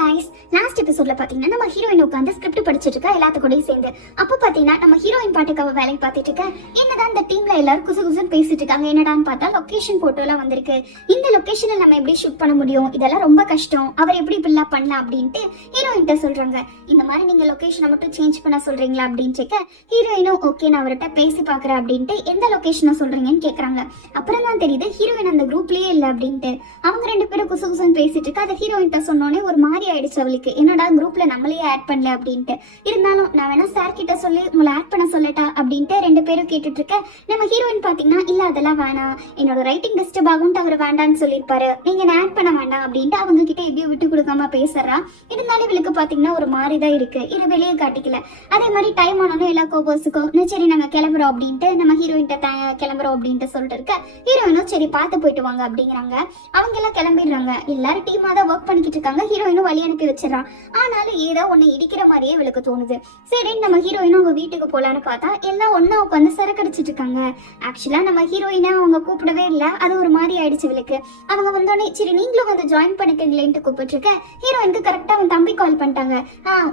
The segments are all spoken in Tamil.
गाइस லாஸ்ட் எபிசோட்ல பாத்தீங்கன்னா நம்ம ஹீரோயின் உட்கார்ந்து ஸ்கிரிப்ட் படிச்சிட்டு இருக்கா எல்லாத்து கூடயும் சேர்ந்து. அப்ப பாத்தீங்கன்னா நம்ம ஹீரோயின் பாட்டுக்கு அவ வேலையை பார்த்துட்டு இருக்க. என்னதான் இந்த டீம்ல எல்லாரும் குசுகுசுன்னு பேசிட்டு இருக்காங்க. என்னடான்னு பார்த்தா லொகேஷன் போட்டோ எல்லாம் வந்திருக்கு. இந்த லொகேஷன்ல நம்ம எப்படி ஷூட் பண்ண முடியும், இதெல்லாம் ரொம்ப கஷ்டம், அவர் எப்படி இப்படிலாம் பண்ணலாம் அப்படின்ட்டு ஹீரோயின்ட்ட சொல்றாங்க. இந்த மாதிரி நீங்க லொகேஷனை மட்டும் சேஞ்ச் பண்ண சொல்றீங்களா அப்படின்னு கேட்க ஹீரோயினும் ஓகே நான் அவர்கிட்ட பேசி பாக்குறேன் அப்படின்ட்டு எந்த லொகேஷனை சொல்றீங்கன்னு கேக்குறாங்க. அப்புறம் தான் தெரியுது ஹீரோயின் அந்த குரூப்லயே இல்ல அப்படின்ட்டு. அவங்க ரெண்டு பேரும் குசுகுசுன்னு பேசிட்டு இருக்க. அதை ஹீரோயின்ட்ட சொன்னோடனே ஒரு மாதிரி ஆயிடுச்சு அவளுக்கு. என்னடா குரூப்ல நம்மளே ஆட் பண்ணல அப்படின்ட்டு. இருந்தாலும் நான் வேணா சார் கிட்ட சொல்லி உங்களை ஆட் பண்ண சொல்லட்டா அப்படின்ட்டு ரெண்டு பேரும் கேட்டுட்டு இருக்க. நம்ம ஹீரோயின் பாத்தீங்கன்னா இல்ல அதெல்லாம் வேணாம், என்னோட ரைட்டிங் டிஸ்டர்ப் ஆகும்ட்டு அவர் வேண்டான்னு சொல்லியிருப்பாரு, நீங்க ஆட் பண்ண வேண்டாம் அப்படின்ட்டு அவங்க கிட்ட எப்படியும் விட்டு கொடுக்காம பேசுறா. இருந்தாலும் இவளுக்கு பாத்தீங்கன்னா ஒரு மாதிரிதான் இருக்கு. இது வெளியே காட்டிக்கல. அதே மாதிரி டைம் ஆனாலும் எல்லா கோபர்ஸுக்கும் சரி நாங்க கிளம்புறோம் அப்படின்ட்டு நம்ம ஹீரோயின்ட்ட கிளம்புறோம் அப்படின்ட்டு சொல்லிட்டு இருக்க. ஹீரோயினும் சரி பார்த்து போயிட்டு வாங்க அப்படிங்கிறாங்க. அவங்க எல்லாம் கிளம்பிடுறாங்க. எல்லாரும் டீமா தான் ஒர்க் பண்ணிக்கிட்டு இருக்காங்க. ஹீரோயினும் வழி அனுப்பி வச்சிடறான். ஆனாலும் ஏதோ ஒண்ணு இடிக்கிற மாதிரியே இவளுக்கு தோணுது. சரி நம்ம ஹீரோயினும் அவங்க வீட்டுக்கு போலான்னு பார்த்தா எல்லாம் ஒன்னா உட்காந்து சரக்கடிச்சிட்டு இருக்காங்க. ஆக்சுவலா நம்ம ஹீரோயினை அவங்க கூப்பிடவே இல்லை. அது ஒரு மாதிரி ஆயிடுச்சு இவளுக்கு. அவங்க வந்தோடனே சரி நீங்களும் வந்து ஜாயின் பண்ணிக்கங்களேன்ட்டு கூப்பிட்டு இருக்க. ஹீரோயினுக்கு கரெக்டா அவன் தம்பி கால் பண்ணிட்டாங்க.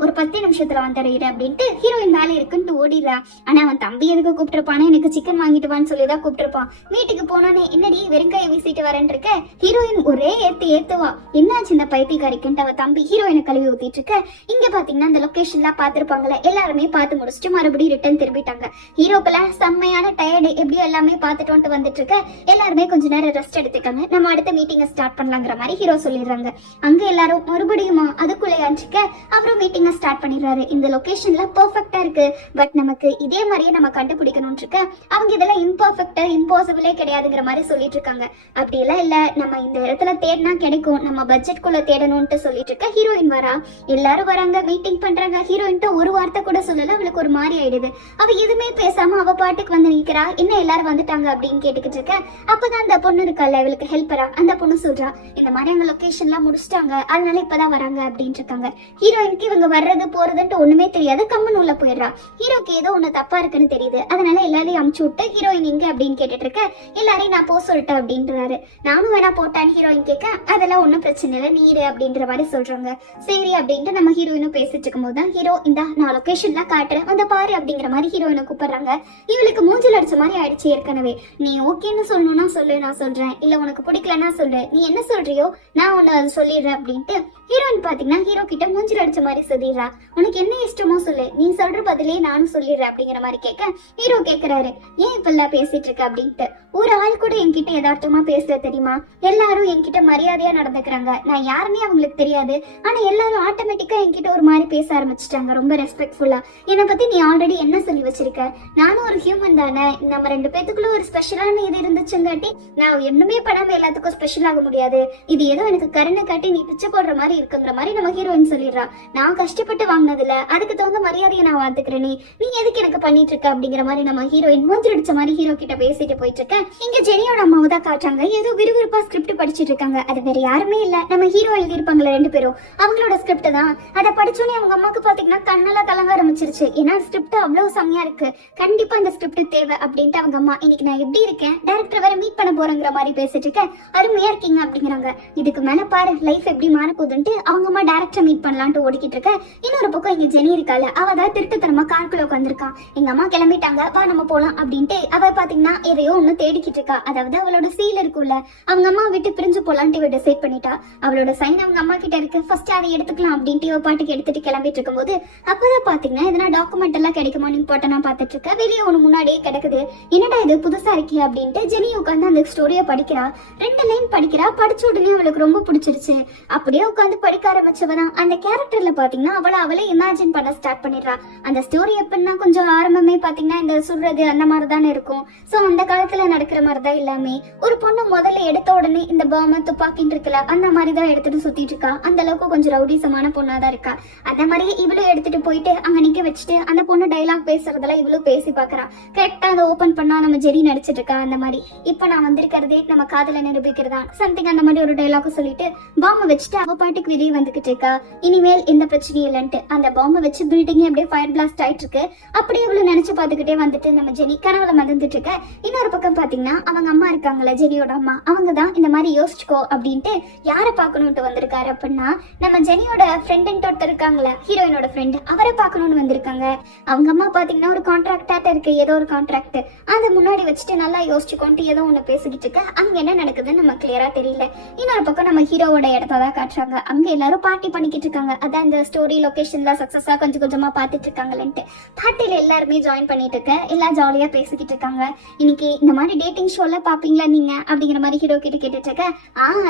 ஒரு 10 நிமிஷத்துல வந்துடுற அப்படின்ட்டு ஹீரோயின் வேலை இருக்குன்ட்டு ஓடிடுறா. ஆனா அவன் தம்பி எதுக்கு கூப்பிட்டுருப்பானே, எனக்கு சிக்கன் வாங்கிட்டு வான்னு சொல்லிதான் கூப்பிட்டுருப்பான். வீட்டுக்கு போனோன்னே என்னடி வெறுங்காய வீசிட்டு வரேன் இருக்க. ஹீரோயின் ஒரே ஏத்துவா. என்னாச்சு இந்த பைத்தியக்காரிக்குன்ட்டு அவ தம்பி ஹீரோயினை கழுவி ஊத்திட்டு இருக்க. இங்க பாத்தீங்கன்னா இந்த லொகேஷன்லாம் பாத்துருப்பாங்கல்ல, எல்லாருமே பார்த்து முடிச்சுட்டு மறுபடியும் ரிட்டர்ன் திரும்பிட்டாங்க. ஹீரோக்கெல்லாம் செம்மையான டயர்டு எப்படியோ எல்லாமே பார்த்துட்டு வந்துட்டு இருக்க. எல்லாருமே கொஞ்ச நேரம் ரெஸ்ட் எடுத்துக்காங்க. நம்ம அடுத்த மீட்டிங்கை ஸ்டார்ட் பண்ணலாங்கிற மாதிரி ஹீரோ சொல்லிடுறாங்க. அங்க எல்லாரும் மறுபடியுமா அதுக்குள்ளேயாச்சுக்க அவரும் மீட்டிங்கை ஸ்டார்ட் பண்ணிடுறாரு. இந்த லொகேஷன்ல பெர்ஃபெக்டா இருக்கு, பட் நமக்கு இதே மாதிரியே நம்ம கண்டுபிடிக்கணும்னு இருக்க. அவங்க இதெல்லாம் இம்பர்ஃபெக்டா இம்பாசிபிளே கிடையாதுங்கிற மாதிரி சொல்லிட்டு இருக்காங்க. அப்படி எல்லாம் இல்ல, நம்ம இந்த இடத்துல தேடினா கிடைக்கும், நம்ம பட்ஜெட் குள்ள தேடணும்னு சொல்லிட்டு இருக்க. ஹீரோயின் வரா, எல்லாரும் வராங்க, மீட்டிங் பண்றாங்க. ஹீரோயின்ட்ட ஒரு வார்த்தை கூட சொல்லல. அவளுக்கு ஒரு மாதிரி ஆயிடுது. அவ எதுவுமே பேசாம அவ பாட்டுக்கு வந்து நிக்கிறா. என்ன எல்லாரும் வந்துட்டாங்க அப்படின்னு கேட்டுக்கிட்டு இருக்க. அப்பதான் அந்த பொண்ணு இருக்கல இவளுக்கு ஹெல்ப்பரா, அந்த பொண்ணு சொல்றா இந்த மாதிரி அவங்க லொகேஷன் எல்லாம் முடிச்சிட்டாங்க, அதனால இப்பதான் வராங்க அப்படின்னு இருக்காங்க. ஹீரோயினுக்கு இவங்க வர்றது போறதுன்ட்டு ஒண்ணுமே தெரியாது. கம்மன் உள்ள போயிடுறா. ஹீரோக்கு ஏதோ ஒண்ணு தப்பா இருக்குன்னு தெரியுது. அதனால எல்லாரையும் அமுச்சு விட்டு ஹீரோயின் எங்க அப்படின்னு கேட்டுட்டு இருக்க. எல்லாரையும் நான் போ சொல்லிட்டேன் அப்படின்றாரு. நானும் வேணா போட்டான்னு ஹீரோயின் கேட்க அதெல்லாம் ஒன்னும் பிரச்சனை இல்லை நீரு அப்படின்ற மாதிரி சொல்றாங்க. சரி அப்படின்ட்டு நம்ம ஹீரோயினும் பேசிட்டு இருக்கும் போது ஹீரோ இந்த நான் லொகேஷன்லாம் காட்டுறேன் அந்த பாரு அப்படிங்கிற மாதிரி ஹீரோயினை கூப்பிடுறாங்க. இவளுக்கு மூஞ்சில் அடிச்ச மாதிரி ஆயிடுச்சு ஏற்கனவே. நீ ஓகேன்னு சொல்லணும்னா சொல்லு, நான் சொல்றேன். இல்ல உனக்கு பிடிக்கலன்னா சொல்லு, நீ என்ன சொல்றியோ நான் உன்னை சொல்லிடுறேன் அப்படின்ட்டு ஹீரோயின் பாத்தீங்கன்னா ஹீரோ கிட்ட மூஞ்சில் அடிச்ச மாதிரி சொல்லிடுறா. உனக்கு என்ன இஷ்டமோ சொல்லு, நீ சொல்ற பதிலே நானும் சொல்லிடுறேன் அப்படிங்கிற மாதிரி கேட்க ஹீரோ கேட்கிறாரு ஏன் இப்பெல்லாம் பேசிட்டு இருக்க அப்படின்ட்டு. ஒரு ஆள் கூட என்கிட்ட யதார்த்தமா பேசல தெரியுமா, எல்லாரும் என்கிட்ட மரியாதையா நடந்துக்கிறாங்க. நான் யாருமே அவங்களுக்கு தெரியாது, ஆனா எல்லாரும் ஆட்டோமேட்டிக்கா என்கிட்ட ஒரு மாதிரி பேச ஆரம்பிச்சிட்டாங்க, ரொம்ப ரெஸ்பெக்ட்ஃபுல்லா. என்னை பத்தி நீ ஆல்ரெடி என்ன சொல்லி வச்சிருக்க, நானும் ஒரு ஹியூமன் தானே, நம்ம ரெண்டு பேத்துக்குள்ள ஒரு ஸ்பெஷலான இது இருந்துச்சுங்காட்டி நான் ஒண்ணுமே பண்ணாம எல்லாத்துக்கும் ஸ்பெஷல் ஆக முடியாது. இது ஏதோ எனக்கு கருணை காட்டி நீ பிச்சை போடுற மாதிரி இருக்குங்கிற மாதிரி நம்ம ஹீரோயின் சொல்லிடுறா. நான் கஷ்டப்பட்டு வாங்கினதுல அதுக்கு தகுந்த மரியாதையை நான் வாத்துக்கிறேன், நீ எதுக்கு எனக்கு பண்ணிட்டு இருக்க அப்படிங்கிற மாதிரி நம்ம ஹீரோயின் மூஞ்சி அடிச்ச மாதிரி ஹீரோ கிட்ட பேசிட்டு போயிட்டு இருக்க. இங்க ஜெனியோட அம்மாவை தான் காட்டுறாங்க. ஏதோ விறுவிறுப்பா ஸ்கிரிப்ட் படிச்சுட்டு இருக்காங்க. அது வேற யாருமே இல்ல, நம்ம ஹீரோ எழுதியிருப்பாங்களே ரெண்டு பேரும், அவங்களோட ஸ்கிரிப்ட் தான். அதை படிச்சோன்னே அவங்க அம்மாக்கு பாத்தீங்கன்னா கண்ணெல்லாம் கலங்க ஆரம்பிச்சிருச்சு. ஏன்னா ஸ்கிரிப்ட் அவ்வளவு செம்மையா இருக்கு, கண்டிப்பா இந்த ஸ்கிரிப்ட் தேவை அப்படின்ட்டு அவங்க அம்மா இன்னைக்கு நான் எப்படி இருக்கேன், டைரக்டர் வேற மீட் பண்ண போறேங்கிற மாதிரி பேசிட்டு இருக்க. அருமையா இருக்கீங்க அப்படிங்கிறாங்க. இதுக்கு மேல பாரு லைஃப் எப்படி மாற போகுதுன்ட்டு அவங்க அம்மா டைரக்டர் மீட் பண்ணலான்ட்டு ஓடிக்கிட்டு இருக்க. இன்னொரு பக்கம் இங்க ஜெனி இருக்கால, அவதான் திருட்டுத்தனமா காருக்குள்ள உட்காந்துருக்கான். எங்க அம்மா கிளம்பிட்டாங்க, வா நம்ம போலாம் அப்படின்ட்டு அவ பாத்தீங்கன்னா எதையோ ஒண்ணு தேடிக்கிட்டு இருக்கா. அதாவது அவளோட சீல் இருக்குல்ல, அவங்க அம்மா விட்டு பிரிஞ்சு போலான்ட்டு இவ டிசைட் பண்ணிட்டா. அவளோட சைன் அவங்க அம்மா கிட்ட இருக்கு, ஃபர்ஸ்ட் அதை எடுத்துக்கலாம் அப்படின்ட்டு இவ பாட்டுக்கு எடுத்துட்டு கிளம்பிட்டு இருக்கும் போது அப்பதான் பாத்தீங்கன்னா எதனா டாக்குமெண்ட் எல்லாம் கிடைக்குமா இம்பார்ட்டன்டா பாத்துட்டு இருக்க. வெளியே ஒண்ணு முன்னாடியே கிடக்குது. என்னடா இது புதுசா இருக்கே அப்படின்ட்டு ஜெனி உட்காந்து அந்த ஸ்டோரியை படிக்கிறா. 2 லைன் படிக்கிறா. படிச்ச உடனே அவளுக்கு ரொம்ப பிடிச்சிருச்சு. அப்படியே உட்காந்து படிக்க ஆரம்பிச்சவதான் அந்த கேரக்டர்ல பாத்தீங்கன்னா அவளே இமேஜின் பண்ண ஸ்டார்ட் பண்ணிடுறா. அந்த ஸ்டோரி எப்படின்னா கொஞ்சம் ஆரம்பமே பாத்தீங்கன்னா இந்த சொல்றது அந்த மாதிரிதானே இருக்கும். சோ அந்த காலத்துல நடக்கிற மாதிரிதான் எல்லாமே. ஒரு பொண்ணு முதல்ல எடுத்த உடனே இந்த பாம துப்பாக்கின்னு இருக்குல்ல, அந்த மாதிரிதான் எடுத்துட்டு சுத்திட்டு இருக்கா. அந்த அளவுக்கு கொஞ்சம் ரவுடிசமான பொண்ணாதான் இருக்கா. அந்த மாதிரி இவளும் எடுத்துட்டு போயிட்டு அங்க நிக்க வச்சுட்டு அந்த பொண்ணு டைலாக் பேசுறதெல்லாம் இவளும் பேசி பாக்குறா. கரெக்டா அதை ஓபன் பண்ணா நம்ம ஜெரி நடிச்சிட்டு இருக்கா. அந்த மாதிரி இப்ப நான் வந்திருக்கிறதே நம்ம காதல நிரூபிக்கிறதா சம்திங் அந்த மாதிரி ஒரு டைலாக் சொல்லிட்டு பாம்பை வச்சுட்டு அவ பாட்டுக்கு வெளியே வந்துகிட்டு இருக்கா. இனிமேல் எந்த பிரச்சனையும் இல்லைன்ட்டு அந்த பாம்பை வச்சு பில்டிங் அப்படியே ஃபயர் பிளாஸ்ட் ஆயிட்டு இருக்கு. அப்படியே இவ்வளவு நினைச்சு பாத்துக்கிட்டே வந்துட்டு நம்ம ஜெனி கனவுல மறந்துட்டு இருக்க. இன்னொரு பக்கம் பாத்தீங்கன்னா அவங்க அம்மா இருக்காங்கல்ல, ஜெனியோட அம்மா, அவங்க தான் இந்த மாதிரி யோசிச்சுக்கோ அப்படின்ட்டு யாரை பார்க்கணும்ட்டு வந்திருக்காரு அப்படின்னா நம்ம ஜெனியோட ஃப்ரெண்டுன்ட்டு ஒருத்தர் இருக்காங்களே, ஹீரோயினோட ஃப்ரெண்டு, அவரை பார்க்கணும்னு வந்திருக்காங்க. அவங்க அம்மா பாத்தீங்கன்னா ஒரு கான்ட்ராக்டாட்ட இருக்கு, ஏதோ ஒரு கான்ட்ராக்ட். அதை முன்னாடி வச்சுட்டு நல்லா யோசிச்சுக்கொண்டு ஏதோ ஒண்ணு பேசிக்கிட்டு இருக்க. அங்க என்ன நடக்குதுன்னு நம்ம கிளியரா தெரியல. இன்னொரு பக்கம் நம்ம ஹீரோவோட இடத்த தான் காட்டுறாங்க. அங்க எல்லாரும் பார்ட்டி பண்ணிக்கிட்டு இருக்காங்க. அதான் இந்த ஸ்டோரி லொகேஷன்ல சக்சஸா கொஞ்சம் கொஞ்சமா பாத்துட்டு இருக்காங்களேன்ட்டு பார்ட்டியில எல்லாருமே ஜாயின் பண்ணிட்டு இருக்க. எல்லாம் ஜாலியா பேசிக்கிட்டு இருக்காங்க. இன்னைக்கு இந்த மாதிரி டேட்டிங் ஷோல பாப்பீங்களா நீங்க அப்படிங்கிற மாதிரி ஹீரோ கிட்ட கேட்டுட்டு இருக்க.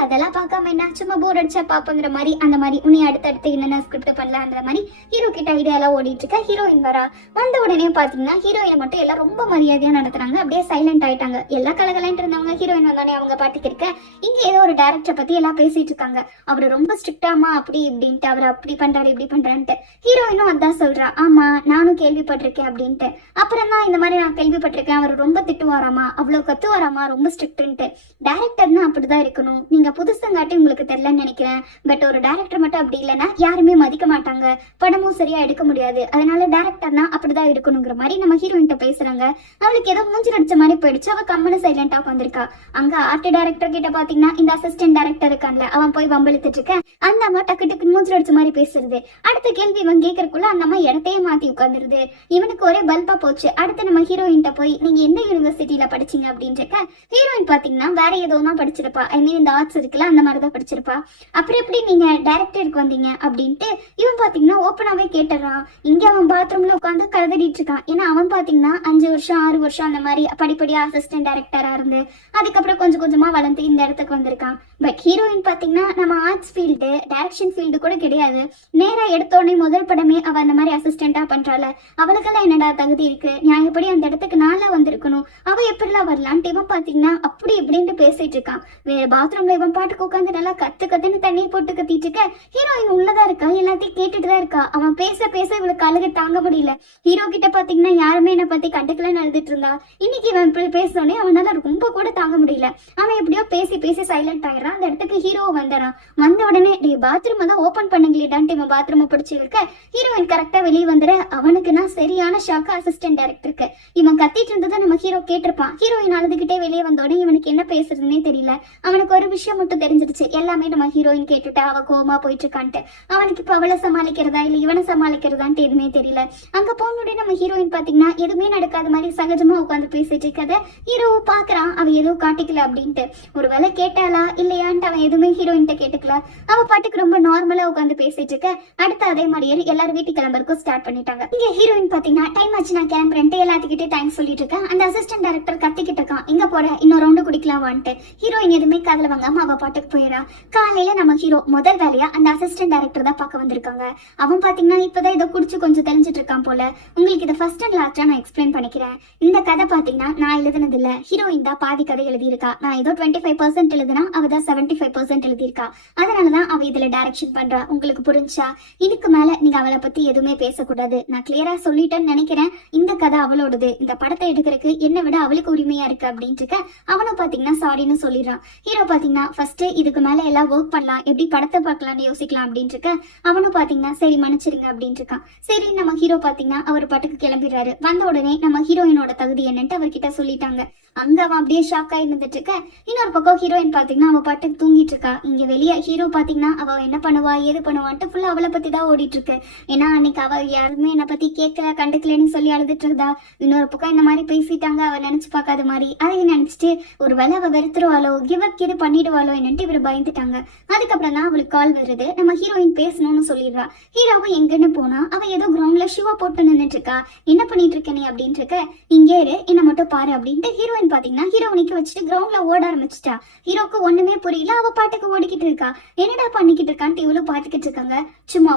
அதெல்லாம் பார்க்காம என்ன, சும்மா போர் அடிச்சா பாப்பங்கிற மாதிரி அந்த மாதிரி உன்னை அடுத்தடுத்து என்னென்ன ஸ்கிரிப்ட் பண்ணலான்ற மாதிரி ஹீரோ கிட்ட ஐடியா எல்லாம் ஓடிட்டு இருக்க. ஹீரோயின் வரா. வந்த உடனே பாத்தீங்கன்னா ஹீரோயினை மட்டும் எல்லாம் ரொம்ப மரியாதையா நடத்துறாங்க. அப்படியே சைலண்ட் ஆயிட்டாங்க. எல்லா கலகலன்ட்டு இருந்தவங்க ஹீரோயின் வந்தோடனே அவங்க பாட்டுக்கு இருக்க. இங்க ஏதோ ஒரு டைரக்டரை பத்தி எல்லாம் பேசிட்டு இருக்காங்க. அவரு ரொம்ப ஸ்ட்ரிக்டாமா அப்படி இப்படின்ட்டு, அவர் அப்படி பண்றாரு இப்படி பண்றான்ட்டு. ஹீரோயினும் அதான் சொல்றா, ஆமா நானும் கேள்விப்பட்டிருக்கேன் அப்படின்ட்டு. அப்புறம் தான் இந்த மாதிரி நான் கேள்விப்பட்டிருக்கேன், அவர் ரொம்ப திட்டுவாராமா, அவ்வளவு கத்துவாராமா, ரொம்ப ஸ்ட்ரிக்ட்ன்ட்டு. டைரக்டர்னா அப்படிதான் இருக்கணும். நீங்க புதுசங்காட்டி உங்களுக்கு தெரியலன்னு நினைக்கிறேன். பட் ஒரு டைரக்டர் மட்டும் அப்படி இல்லைன்னா யாருமே மதிக்க மாட்டாங்க, படமும் சரியா எடுக்க முடியாது. அதனால டைரக்டர்னா அப்படிதான் இருக்கணுங்கிற மாதிரி நம்ம ஹீரோயின்ட்ட பேசுறாங்க. அவளுக்கு ஏதோ மூஞ்சி அடிச்ச மாதிரி போயிடுச்சு. அவ கம்மனு சைலண்டா உட்காந்துருக்கா. அங்க ஆர்ட் டைரக்டர் கிட்ட பாத்தீங்கன்னா இந்த அசிஸ்டன்ட் டைரக்டர் இருக்கான்ல, அவன் போய் வம்பளித்துட்டு இருக்க. அந்த அம்மா டக்கு டக்கு மூஞ்சி அடிச்ச மாதிரி பேசுறது. அடுத்த கேள்வி இவன் கேட்கறதுக்குள்ள அந்த அம்மா இடத்தையே மாத்தி உட்காந்துருது. இவனுக்கு ஒரே பல்பா போச்சு. அடுத்து நம்ம ஹீரோயின்ட்ட போய் நீங்க எந்த யூனிவர்சிட்டியில படிச்சீங்க அப்படின்னு கேட்க, ஹீரோயின் பாத்தீங்கன்னா வேற ஏதோ தான் படிச்சிருப்பா. ஐ மீன் இந்த ஆர்ட்ஸ் இருக்குல்ல, அந்த மாதிரிதான் படிச்சிருப்பா. அப்புறம் எப்படி நீங்க டைரக்டருக்கு வந்தீங்க அப்படின்ட்டு இவன் பாத்தீங்கன்னா ஓப்பனாவே கேட்டுறான். இங்க அவன் பாத்ரூம்ல உட்காந்து கலதடிட்டு இருக்கான். ஏன்னா அவன் பாத்தீங்கன்னா 5 வருஷம் 6 வருஷம் அந்த மாதிரி படிப்படியா அசிஸ்டன்ட் டைரக்டரா இருந்து அதுக்கப்புறம் கொஞ்சம் கொஞ்சமா வளர்ந்து இந்த இடத்துக்கு வந்திருக்கான். பட் ஹீரோயின் பாத்தீங்கன்னா நம்ம ஆர்ட்ஸ் ஃபீல்டு டைரக்ஷன் ஃபீல்டு கூட கிடையாது. நேரா எடுத்தோடனே முதல் படமே அவ அந்த மாதிரி அசிஸ்டண்டா பண்றாள். அவளுக்கெல்லாம் என்னடா தகுதி இருக்கு, நியாயப்படி அந்த இடத்துக்கு நாளா வந்திருக்கணும், அவ எப்படிலாம் வரலான்ட்டு இவன் பாத்தீங்கன்னா அப்படி இப்படின்ட்டு பேசிட்டு இருக்கான். வேற பாத்ரூம்ல இவன் பாட்டுக்கு உட்காந்து நல்லா கத்துன்னு தண்ணி போட்டு கத்திட்டு இருக்க. ஹீரோயின் உள்ளதா இருக்கா, எல்லாத்தையும் கேட்டுட்டு தான் இருக்கா. அவன் பேச பேச இவளுக்கு அழுக தாங்க முடியல. ஹீரோ கிட்ட பாத்தீங்கன்னா யாருமே என்ன பத்தி கண்டுக்கலன்னு அழுதுட்டு இருந்தா. இன்னைக்கு இவன் இப்படி பேசணுன்னே அவனால ரொம்ப கூட தாங்க முடியல. அவன் எப்படியோ பேசி பேசி சைலண்ட் ஆயிடுறான். அந்த இடத்துக்கு ஹீரோ வந்துறான். வந்த உடனே பாத்ரூம் தான் ஓபன் பண்ணுங்களேடான்ட்டு இவன் பாத்ரூம் பிடிச்சி இருக்க. ஹீரோயின் கரெக்டா வெளியே வந்துட. அவனுக்குன்னா சரியான ஷாக்கு அசிஸ்டன்ட் டைரக்டருக்கு. இவன் கத்திட்டு இருந்ததை நம்ம ஹீரோ கேட்டிருப்பான். ஹீரோயின் அழுதுகிட்டே வெளியே வந்தோடனே இவனுக்கு என்ன பேசுறதுன்னே தெரியல. அவனுக்கு ஒரு விஷயம் மட்டும் தெரிஞ்சிருச்சு, எல்லாமே நம்ம ஹீரோயின் கேட்டுட்டு அவ கோமா போயிட்டு இருக்கான்ட்டு. அவனுக்கு இப்ப அவளை சமாளிக்கிறதா இல்ல இவனை சமாளிக்கிறதான்ட்டு எதுவுமே தெரியல. அங்க போனோடனே நம்ம ஹீரோயின் பாத்தீங்கன்னா எதுவுமே நடக்காத மாதிரி சகஜமா உட்காந்து பேசிட்டு இருக்கத ஹீரோ பாக்குறான். அவ எதுவும் காட்டிக்கல அப்படின்ட்டு. ஒருவேளை கேட்டாளா இல்லையான்ட்டு அவன் எதுவுமே ஹீரோயின்ட்ட கேட்டுக்கல. அவ பாட்டுக்கு ரொம்ப நார்மலா உட்காந்து பேசிட்டு இருக்க. அடுத்து அதே மாதிரியே எல்லாரும் வீட்டுக்கு கிளம்புறதுக்கும் ஸ்டார்ட் பண்ணிட்டாங்க. இங்க ஹீரோயின் பாத்தீங்கன்னா டைம் ஆச்சு நான் கிளம்புறேன்ட்டு எல்லாத்துக்கிட்டே தேங்க்ஸ் சொல்லிட்டு இருக்கேன். அந்த அசிஸ்டன்ட் டைரக்டர் கத்திக்கிட்டு இருக்கான், இங்க போற இன்னொரு ரவுண்டு குடிக்கலாம் வான்ட்டு. ஹீரோயின் எதுவுமே காதல வாங்காம அவ பாட்டுக்கு போயிடா. காலையில நம்ம ஹீரோ முதல் வேலையா அந்த அசிஸ்டன்ட் டைரக்டர் தான் பார்க்க வந்திருக்காங்க. அவன் பாத்தீங்கன்னா இப்பதான் இதை குடிச்சு கொஞ்சம் தெரிஞ்சிட்டு இருக்கான் போல. உங்களுக்கு இதை ஃபர்ஸ்ட் அண்ட் லாஸ்டா நான் எக்ஸ்பிளைன் பண்ணிக்கிறேன். இந்த கதை பாத்தீங்கன்னா நான் எழுதுனது இல்ல, ஹீரோயின் தான் பாதி கதை எழுதியிருக்கா. நான் ஏதோ 25% எழுதுனா அவ தான் 75% எழுதியிருக்கா. அதனாலதான் அவ இதுல டைரக்ஷன் பண்றா. உங்களுக்கு புரிஞ்சா? இதுக்கு மேல நீங்க அவளை பத்தி எதுவுமே பேசக்கூடாது. நான் கிளியரா சொல்லிட்டேன்னு நினைக்கிறேன். இந்த கதை அவளோடது, இந்த படத்தை எடுக்கிறதுக்கு என்னை விட அவளுக்கு உரிமையா இருக்கு அப்படின்ட்டு அவனும் பாத்தீங்கன்னா சாரின்னு சொல்லிடுறான். ஹீரோ பாத்தீங்கன்னா ஃபர்ஸ்ட் இதுக்கு மேல எல்லாம் ஒர்க் பண்ணலாம், எப்படி படத்தை பார்க்கலாம்னு யோசிக்கலாம் அப்படின்ட்டு இருக்க. அவனும் பாத்தீங்கன்னா சரி மன்னிச்சிருங்க அப்படின்ட்டு இருக்கான். சரி நம்ம ஹீரோ பாத்தீங்கன்னா அவர் பாட்டுக்கு கிளம்பிடுறாரு. வந்த உடனே நம்ம ஹீரோயினோட தகுதி என்னன்ட்டு அவர்கிட்ட சொல்லிட்டாங்க. அங்க அவன் அப்படியே ஷாக் ஆகி இருந்துட்டு இருக்க. இன்னொரு பக்கம் ஹீரோயின் பாத்தீங்கன்னா அவ பாட்டுக்கு தூங்கிட்டு இருக்கா. இங்க வெளியே ஹீரோ பாத்தீங்கன்னா அவ என்ன பண்ணுவா ஏது பண்ணுவான்ட்டு ஃபுல்லா அவளை பத்தி தான் ஓடிட்டு இருக்கு. ஏன்னா அன்னைக்கு அவ யாருமே என்ன பத்தி கேட்கல கண்டுக்கலன்னு சொல்லி அழுதுட்டு இருந்தா. இன்னொரு பக்கம் இந்த மாதிரி பேசிட்டாங்க, அவ நினைச்சு பார்க்காத மாதிரி. அதையும் நினைச்சிட்டு ஒரு வேலை அவ வெறுத்துருவாளோ கிவ் அப் இது பண்ணிடுவாளோ என்னன்ட்டு இவர் பயந்துட்டாங்க. அதுக்கப்புறம் தான் அவளுக்கு கால் வருது. நம்ம ஹீரோயின் பேசணும்னு சொல்லிடுறா. ஹீரோவும் எங்கன்னு போனா அவ ஏதோ கிரவுண்ட்ல ஷூவா போட்டு நின்னுட்டு இருக்கா. என்ன பண்ணிட்டு இருக்க நீ அப்படின்ட்டு இருக்க. இங்கே இரு என்ன மட்டும் பாரு அப்படின்ட்டு ஹீரோயின் பாத்தீங்கன்னா ஹீரோனிக்கு வச்சுட்டு கிரவுண்ட்ல ஓட ஆரம்பிச்சிட்டா. ஹீரோக்கு ஒண்ணுமே புரியல. அவ பாட்டுக்கு ஓடிக்கிட்டு இருக்கா. என்னடா பண்ணிக்கிட்டு இருக்கான்ட்டு இவ்வளவு பாத்துக்கிட்டு இருக்காங்க. சும்மா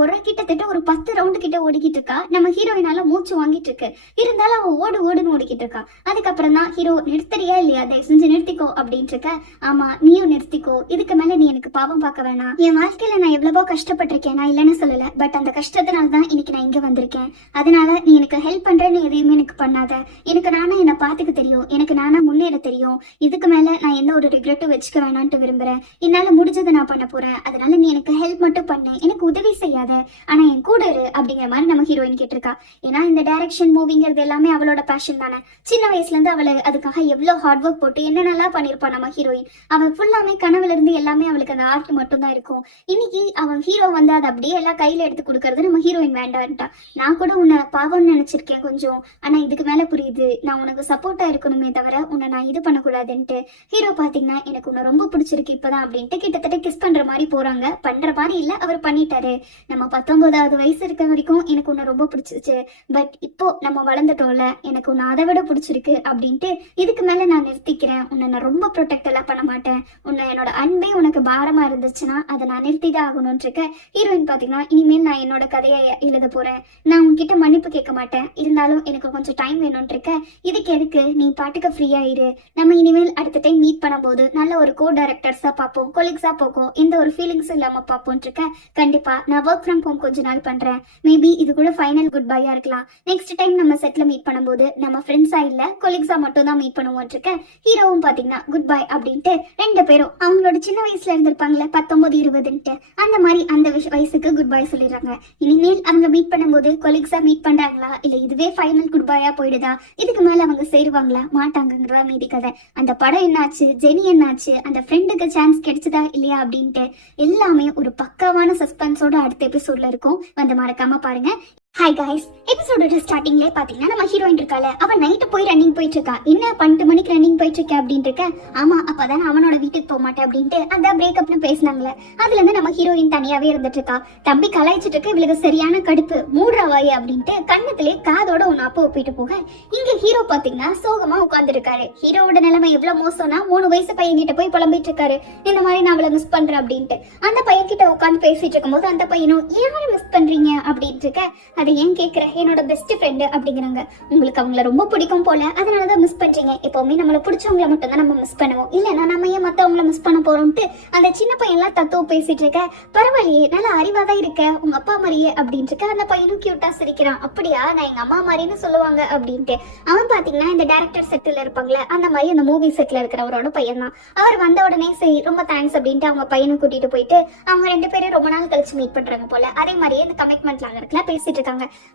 ஒரு கிட்டத்தட்ட ஒரு 10 ரவுண்டு கிட்ட ஓடிக்கிட்டு இருக்கா. நம்ம ஹீரோயினால மூச்சு வாங்கிட்டு இருக்கு. இருந்தாலும் அவ ஓடுன்னு ஓடிக்கிட்டு இருக்கா. அதுக்கப்புறம் தான் ஹீரோ நிறுத்தறியா இல்லையா, தயவு செஞ்சு நிறுத்திக்கோ அப்படின்ட்டு இருக்க. ஆமா நீயும் நிறுத்திக்கோ, இதுக்கு மேல நீ எனக்கு பாவம் பார்க்க வேணாம். என் வாழ்க்கையில நான் எவ்வளவோ கஷ்டப்பட்டிருக்கேன், நான் இல்லைன்னு சொல்லல. பட் அந்த கஷ்டத்தினால்தான் இன்னைக்கு நான் இங்க வந்திருக்கேன். அதனால நீ எனக்கு ஹெல்ப் பண்றேன்னு எதையுமே எனக்கு பண்ணாத. எனக்கு நானா என்ன பாத்துக்க தெரியும், எனக்கு நானா முன்னேற தெரியும். இதுக்கு மேல நான் எந்த ஒரு ரிக்ரெட்டும் வச்சுக்க வேணான்ட்டு விரும்புறேன். என்னால முடிஞ்சதை நான் பண்ண போறேன். அதனால நீ எனக்கு ஹெல்ப் மட்டும் பண்ணு, எனக்கு உதவி செய்யாத, ஆனா என் கூட இரு அப்படிங்கிற மாதிரி நம்ம ஹீரோயின் கேட்டிருக்கா. ஏன்னா இந்த டைரக்ஷன் மூவிங்கிறது எல்லாமே அவளோட பேஷன் தானே. சின்ன வயசுல இருந்து அவளை அதுக்காக எவ்வளவு ஹார்ட் ஒர்க் போட்டு என்னென்னலாம் பண்ணிருப்பா நம்ம ஹீரோயின். அவள் ஃபுல்லாமே கனவுல இருந்து எல்லாமே அவளுக்கு அந்த ஆர்ட் மட்டும் மட்டும்தான் இருக்கும். இன்னைக்கு அவன் ஹீரோ வந்து அதை அப்படியே எல்லாம் கையில எடுத்து கொடுக்கறது நம்ம ஹீரோயின் வேண்டான்ட்டா. நான் கூட உன்னை பாவம்னு நினைச்சிருக்கேன் கொஞ்சம், ஆனா இதுக்கு மேல புரியுது நான் உனக்கு சப்போர்ட்டா இருக்கணுமே தவிர உன்னை நான் இது பண்ணக்கூடாதுன்ட்டு. ஹீரோ பாத்தீங்கன்னா எனக்கு உன்னை ரொம்ப பிடிச்சிருக்கு இப்பதான் அப்படின்ட்டு கிட்டத்தட்ட கிஸ் பண்ற மாதிரி போறாங்க. பண்ற மாதிரி இல்ல, அவர் பண்ணிட்டாரு. நம்ம 19வது வயசு இருக்க வரைக்கும் எனக்கு உன்னை ரொம்ப பிடிச்சிருச்சு, பட் இப்போ நம்ம வளர்ந்துட்டோம்ல, எனக்கு உன்னை அதை விட பிடிச்சிருக்கு அப்படின்ட்டு இதுக்கு மேல நான் நிறுத்திக்கிறேன். உன்னை நான் ரொம்ப ப்ரொடெக்ட் எல்லாம் பண்ண மாட்டேன். உன்னை என்னோட அன்பே உனக்கு பாரமா இருந்துச்சுன்னா அதை நான் நிறுத்திதான் ஆகணும்னு இருக்க. ஹீரோயின் பாத்தீங்கன்னா இனிமேல் நான் என்னோட கதையை எழுத போறேன், நான் உன்கிட்ட மன்னிப்பு கேட்க மாட்டேன், இருந்தாலும் எனக்கு கொஞ்சம் டைம் வேணும்னு இருக்க. இதுக்கு எதுக்கு, நீ பாட்டுக்கு ஃப்ரீயா இரு. நம்ம இனிமேல் அடுத்த டைம் மீட் பண்ணும்போது நல்ல ஒரு கோ டைரக்டர்ஸா பார்ப்போம், கொலீக்ஸா போக்கும், எந்த ஒரு ஃபீலிங்ஸும் இல்லாம பார்ப்போம் இருக்க. கண்டிப்பா நான் ஒர்க் ஃப்ரம் ஹோம் கொஞ்ச நாள் பண்றேன். மேபி இது கூட ஃபைனல் குட் பையா இருக்கலாம். நெக்ஸ்ட் டைம் நம்ம செட்ல மீட் பண்ணும்போது நம்ம ஃப்ரெண்ட்ஸா இல்ல கொலீக்ஸா மட்டும் தான் மீட் பண்ணுவோம் இருக்க. ஹீரோவும் பாத்தீங்கன்னா குட் பை அப்படின்ட்டு ரெண்டு பேரும் அவங்களோட சின்ன வயசுல இருந்திருப்பாங்களே 19-20ன்ட்டு அந்த மாதிரி அந்த வயசுக்கு குட் பை சொல்லிடுறாங்க. இனிமேல் அவங்க மீட் பண்ணும்போது கொலீக்ஸா மீட் பண்றாங்களா இல்ல இதுவே ஃபைனல் குட் பையா போயிடுதா, இதுக்கு மேல அவங்க சேருவாங்களா மாட்டாங்கிறதா மீதி கதை. அந்த படம் என்னாச்சு, ஜெனி என்னாச்சு, அந்த ஃப்ரெண்டுக்கு சான்ஸ் கிடைச்சதா இல்லையா அப்படின்ட்டு எல்லாமே ஒரு பக்காவான சஸ்பென்ஸோட அடுத்த எபிசோட்ல இருக்கும். வந்து மறக்காம பாருங்க. ஹாய் காய்ஸ், எபிசோடோட ஸ்டார்டிங்லேயே பார்த்தீங்கன்னா நம்ம ஹீரோயின் இருக்கால, அவன் நைட்டு போய் ரன்னிங் போயிட்டு இருக்கா. என்ன 12 மணிக்கு ரன்னிங் போயிட்டு இருக்க அப்படின்ட்டு இருக்க. ஆமா அப்பதான் அவனோட வீட்டுக்கு போக மாட்டேன் அப்படின்ட்டு அந்த பிரேக்கப்னு பேசினாங்களே, அதுல இருந்து நம்ம ஹீரோயின் தனியாவே இருந்துட்டு இருக்கா. தம்பி கலாய்ச்சிட்டு இருக்க, இவளுக்கு சரியான கடுப்பு, மூடுற வாய் அப்படின்ட்டு கண்ணத்திலே காதோட ஒன்னு அப்போ ஒப்பிட்டு போக இங்க ஹீரோ பாத்தீங்கன்னா சோகமா உட்கார்ந்து இருக்காரு. ஹீரோவோட நிலைமை எவ்வளவு மோசம்னா 3 வயசு பையன் கிட்ட போய் புலம்பிட்டு இருக்காரு, இந்த மாதிரி நான் அவளை மிஸ் பண்றேன் அப்படின்ட்டு. அந்த பையன் கிட்ட உட்காந்து பேசிட்டு இருக்கும்போது அந்த பையனும் யாரை மிஸ் பண்றீங்க அப்படின்ட்டு இருக்க. அதை ஏன் கேட்குற, என்னோட பெஸ்ட் ஃப்ரெண்டு அப்படிங்கிறாங்க. உங்களுக்கு அவங்கள ரொம்ப பிடிக்கும் போல, அதனாலதான் மிஸ் பண்றீங்க. எப்பவுமே நம்மள பிடிச்சவங்கள மட்டும் தான் நம்ம மிஸ் பண்ணுவோம், இல்லைன்னா நம்ம ஏன் மத்தவங்கள மிஸ் பண்ண போறோம்ட்டு அந்த சின்ன பையன் எல்லாம் தத்துவம் பேசிட்டு இருக்க. பரவாயில்லையே நல்ல அறிவாதான் இருக்க, உங்க அப்பா மாதிரியே அப்படின்னு இருக்க. அந்த பையனும் கியூட்டா சிரிக்கிறான். அப்படியா, நான் எங்க அம்மா மாதிரின்னு சொல்லுவாங்க அப்படின்ட்டு. அவன் பாத்தீங்கன்னா இந்த டேரக்டர் செட்டில் இருப்பாங்களே அந்த மாதிரி அந்த மூவி செட்ல இருக்கிறவரோட பையன் தான். அவர் வந்த உடனே சரி ரொம்ப தேங்க்ஸ் அப்படின்ட்டு அவங்க பையனை கூட்டிட்டு போயிட்டு அவங்க 2 பேரும் ரொம்ப நாள் கழிச்சு மீட் பண்றாங்க போல. அதே மாதிரியே இந்த கமிட்மெண்ட்ல இருக்கலாம் பேசிட்டு இருக்காங்க.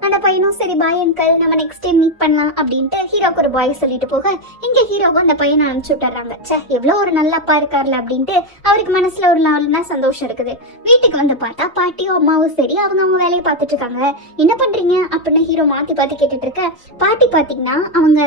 அந்த பையனும் சரி பாய் அங்கிள், நம்ம நெக்ஸ்ட் டைம் மீட் பண்ணலாம் அப்படின்ட்டு ஹீரோக்கு ஒரு பாய் சொல்லிட்டு போக இங்க ஹீரோவும் அந்த பையனை அனுப்பிச்சு விட்டுறாங்க. சே எவ்வளவு ஒரு நல்ல அப்பா இருக்காருல அப்படின்ட்டு அவருக்கு மனசுல ஒரு நாள்னா சந்தோஷம் இருக்குது. வீட்டுக்கு வந்து பார்த்தா பாட்டியும் அம்மாவும் சரி அவங்க வேலையை பார்த்துட்டு இருக்காங்க. என்ன பண்றீங்க அப்படின்னு ஹீரோ மாத்தி பார்த்து கேட்டுட்டு இருக்க. பாட்டி பாத்தீங்கன்னா அவங்க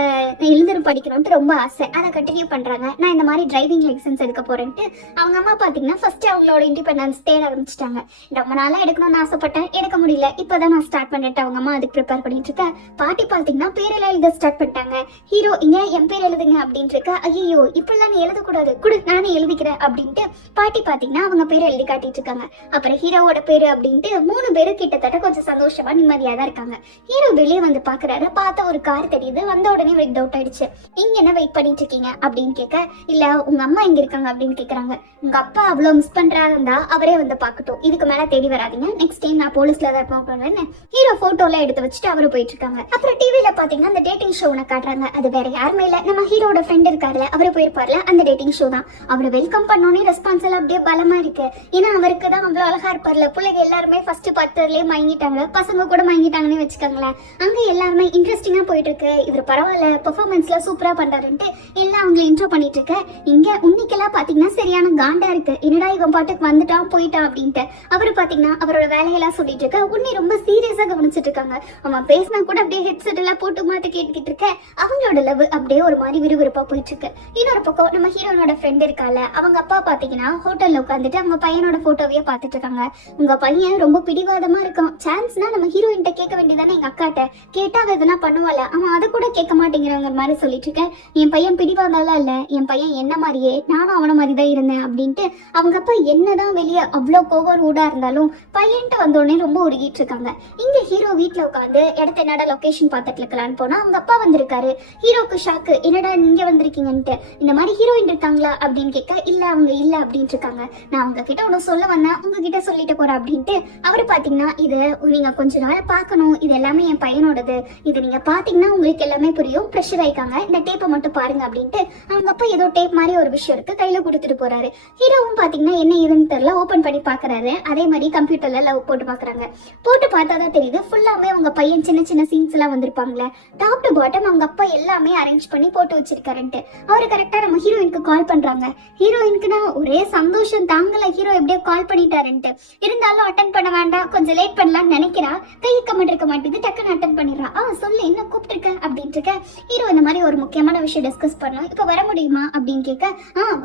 எழுதுற படிக்கணும்ட்டு ரொம்ப ஆசை, அதை கண்டினியூ பண்றாங்க. நான் இந்த மாதிரி டிரைவிங் லைசன்ஸ் எடுக்க போறேன்ட்டு அவங்க அம்மா பாத்தீங்கன்னா ஃபர்ஸ்ட் அவங்களோட இண்டிபெண்டன்ஸ் தேட ஆரம்பிச்சிட்டாங்க. ரொம்ப நாளா எடுக்கணும்னு ஆசைப்பட்டேன், எடுக்க முடியல, இப்பதான் நான் ஸ்டார்ட் பண்ணிட்டு அவங்க அம்மா அதுக்கு ப்ரிப்பேர் பண்ணிட்டு இருக்க. பாட்டி பாத்தீங்கன்னா பேரெல்லாம் எழுத ஸ்டார்ட் பண்ணிட்டாங்க. ஹீரோ இங்க என் பேர் எழுதுங்க அப்படின்னு இருக்க. ஐயோ இப்படிலாம் நீ எழுதக்கூடாது, குடு நானே எழுதிக்கிறேன் அப்படின்ட்டு பாட்டி பாத்தீங்கன்னா அவங்க பேரை எழுதி காட்டிட்டு இருக்காங்க. அப்புறம் ஹீரோவோட பேரு அப்படின்ட்டு 3 பேரும் கிட்டத்தட்ட கொஞ்சம் சந்தோஷமா நிம்மதியா தான் இருக்காங்க. ஹீரோ வெளியே வந்து பாக்குறாரு. பார்த்தா ஒரு கார் தெரியுது. வந்த உடனே வெயிட் அவுட் ஆயிடுச்சு. இங்க என்ன வெயிட் பண்ணிட்டு இருக்கீங்க அப்படின்னு கேட்க, இல்ல உங்க அம்மா எங்க இருக்காங்க அப்படின்னு கேக்குறாங்க. உங்க அப்பா அவ்வளவு மிஸ் பண்றாரு இருந்தா அவரே வந்து பாக்கட்டும், இதுக்கு மேல தேடி வராதீங்க, நெக்ஸ்ட் டைம் நான் போலீஸ்ல தான் இருப்பேன். ஹீரோ போட்டோல எடுத்து வச்சுட்டு அவரு போயிட்டு இருக்காங்க. அப்புறம் டிவில பாத்தீங்கன்னா அந்த டேட்டிங் ஷோ காட்டுறாங்க. அது வேற யாருமே இல்ல, நம்ம ஹீரோட ஃப்ரெண்ட் இருக்காருல அவரு போயிருப்பார்ல அந்த டேட்டிங் ஷோ தான். அவரை வெல்கம் பண்ணோன்னே ரெஸ்பான்ஸ் எல்லாம் அப்படியே பலமா இருக்கு. ஏன்னா அவருக்கு தான் அவ்வளவு அழகா இருப்பார்ல. பிள்ளைங்க எல்லாருமே ஃபர்ஸ்ட் பார்த்ததுலயே மயங்கிட்டாங்க, பசங்க கூட மயங்கிட்டாங்கன்னு வச்சுக்கோங்களேன். அங்க எல்லாருமே இன்ட்ரெஸ்டிங்கா போயிட்டு இருக்கு. இவர் பரவாயில்ல பெர்ஃபார்மன்ஸ்ல சூப்பரா பண்றாருன்ட்டு எல்லாம் அவங்களை இன்ட்ரோ பண்ணிட்டு இருக்க. இங்க உன்னிக்கெல்லாம் பாத்தீங்கன்னா சரியான காண்டா இருக்கு. என்னடா இவன் பாட்டுக்கு வந்துட்டான் போயிட்டான் அப்படின்ட்டு அவரு பாத்தீங்கன்னா அவரோட வேலையெல்லாம் சொல்லிட்டு இருக்க. உன்னை ரொம்ப சீரியஸா கவனிச்சிட்டு இருக்காங்க. அவன் பேசினா கூட அப்படியே ஹெட்செட் எல்லாம் போட்டு மாத்தி கேட்டுக்கிட்டு இருக்க. அவங்களோட லவ் அப்படியே ஒரு மாதிரி விறுவிறுப்பா போயிட்டு இருக்கு. இன்னொரு பக்கம் நம்ம ஹீரோனோட ஃப்ரெண்ட் இருக்கால, அவங்க அப்பா பாத்தீங்கன்னா ஹோட்டல்ல உட்காந்துட்டு அவங்க பையனோட போட்டோவையே பாத்துட்டு இருக்காங்க. உங்க பையன் ரொம்ப பிடிவாதமா இருக்கான், சான்ஸ்னா நம்ம ஹீரோயின்ட்ட கேட்க வேண்டியதானே, எங்க அக்காட்ட கேட்டா அவ இதெல்லாம் பண்ணுவாள, அவன் அதை கூட கேட்க மாட்டேங்கிறவங்க மாதிரி சொல்லிட்டு இருக்கேன். என் பையன் பிடிவாதாலாம் இல்ல, என் பையன் என்ன மாதிரியே நானும் அவன மாதிரிதான் இருந்தேன் அப்படின்ட்டு அவங்க அப்பா என்னதான் வெளியே அவ்வளவு கோவர் ஊடா இருந்தாலும் பையன்ட்டு வந்தோடனே ரொம்ப உருகிட்டு இருக்காங்க. இங்க ஹீரோ வீட்டுல உட்காந்து இடத்த என்னடா லொகேஷன் பார்த்துட்டு இருக்கலான்னு போனா அவங்க அப்பா வந்திருக்காரு. ஹீரோக்கு ஷாக்கு, என்னடா நீங்க வந்திருக்கீங்கன்ட்டு. இந்த மாதிரி ஹீரோயின் இருக்காங்களா அப்படின்னு கேட்க, இல்ல அவங்க இல்ல அப்படின்னு இருக்காங்க. நான் உங்ககிட்ட ஒண்ணு சொல்ல வந்தேன், உங்ககிட்ட சொல்லிட்டு போறேன் அப்படின்ட்டு அவரு பாத்தீங்கன்னா இது நீங்க கொஞ்ச நாள் பார்க்கணும், இது எல்லாமே என் பையனோடது, இது நீங்க பாத்தீங்கன்னா உங்களுக்கு எல்லாமே புரியும், ப்ரெஷர் ஆயிக்காங்க, இந்த டேப்பை மட்டும் பாருங்க அப்படின்ட்டு அவங்க அப்பா ஏதோ டேப் மாதிரி ஒரு விஷயம் இருக்கு கையில கொடுத்துட்டு போறாரு. ஹீரோவும் பாத்தீங்கன்னா என்ன ஏதுன்னு தெரியல, ஓபன் பண்ணி பாக்குறாரு. அதே மாதிரி கம்ப்யூட்டர்ல லவ் போட்டு பாக்குறாங்க. போட்டு பார்த்தாதான் தெரியுது ஃபுல்லாமே அவங்க பையன் சின்ன சின்ன சீன்ஸ் எல்லாம் வந்திருப்பாங்களே, டாப் டு பாட்டம் அவங்க அப்பா எல்லாமே அரேஞ்ச் பண்ணி போட்டு வச்சிருக்காருன்ட்டு அவரு கரெக்டா நம்ம ஹீரோயினுக்கு கால் பண்றாங்க. ஹீரோயினுக்குனா ஒரே சந்தோஷம் தாங்கல, ஹீரோ எப்படியோ கால் பண்ணிட்டாருன்ட்டு. இருந்தாலும் அட்டன் பண்ண வேண்டாம், கொஞ்சம் லேட் பண்ணலாம்னு நினைக்கிறா. கை கமெண்ட் இருக்க மாட்டேங்குது, டக்குன்னு அட்டன் பண்ணிடுறா. சொல்லு என்ன கூப்பிட்டுருக்க அப்படின்னு இருக்க. ஹீரோ இந்த மாதிரி ஒரு முக்கியமான விஷயம் டிஸ்கஸ் பண்ணோம், இப்ப வர முடியுமா அப்படின்னு கேட்க